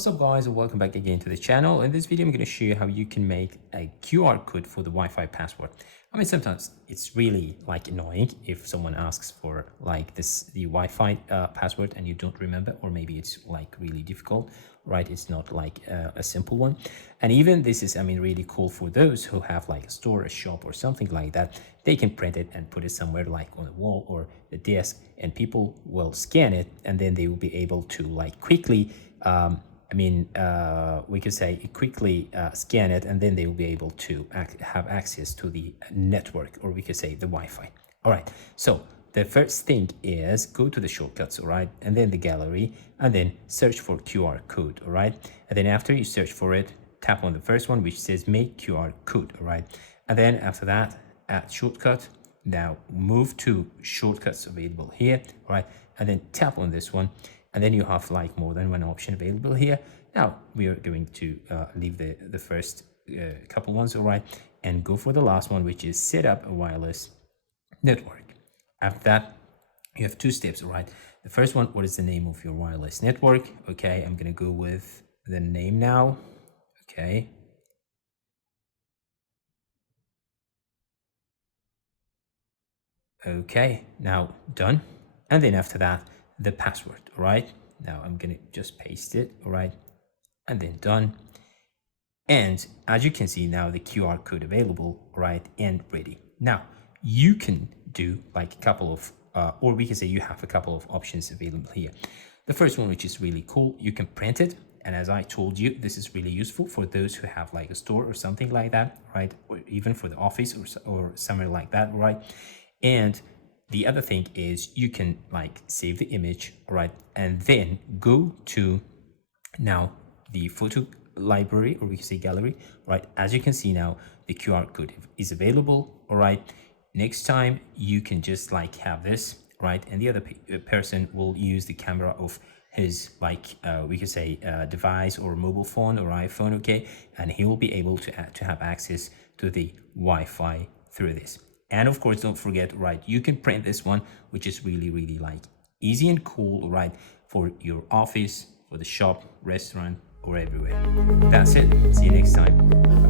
What's up guys, and welcome back again to the channel. In this video I'm going to show you how you can make a QR code for the Wi-Fi password. I mean, sometimes it's really like annoying if someone asks for like the Wi-Fi password and you don't remember, or maybe it's like really difficult, right? It's not like a simple one. And even this is, I mean, really cool for those who have like a store, a shop or something like that. They can print it and put it somewhere like on the wall or the desk, and people will scan it, and then they will be able to like quickly we could say quickly scan it, and then they will be able to have access to the network, or we could say the Wi-Fi. All right, so the first thing is go to the shortcuts, all right, and then the gallery, and then search for QR code, all right, and then after you search for it, tap on the first one which says make QR code, all right, and then after that add shortcut. Now move to shortcuts available here, all right, and then tap on this one. And then you have like more than one option available here. Now we are going to leave the first couple ones, all right, and go for the last one, which is set up a wireless network. After that, you have two steps, all right. The first one, what is the name of your wireless network? Okay, I'm gonna go with the name now. Okay. Okay, now done. And then after that, the password, all right? Now I'm gonna just paste it, all right? And then done. And as you can see now, the QR code available, right, and ready. Now you can do like a couple of, or we can say you have a couple of options available here. The first one, which is really cool, you can print it. And as I told you, this is really useful for those who have like a store or something like that, right? Or even for the office or somewhere like that, right? And the other thing is you can like save the image, right, and then go to now the photo library, or we can say gallery, right? As you can see now, the QR code is available, all right? Next time you can just like have this, right, and the other person will use the camera of his like we could say device or mobile phone or iPhone, okay, and he will be able to have access to the Wi-Fi through this. And of course, don't forget, right, you can print this one, which is really like easy and cool, right, for your office, for the shop, restaurant, or everywhere. That's it. See you next time. Bye.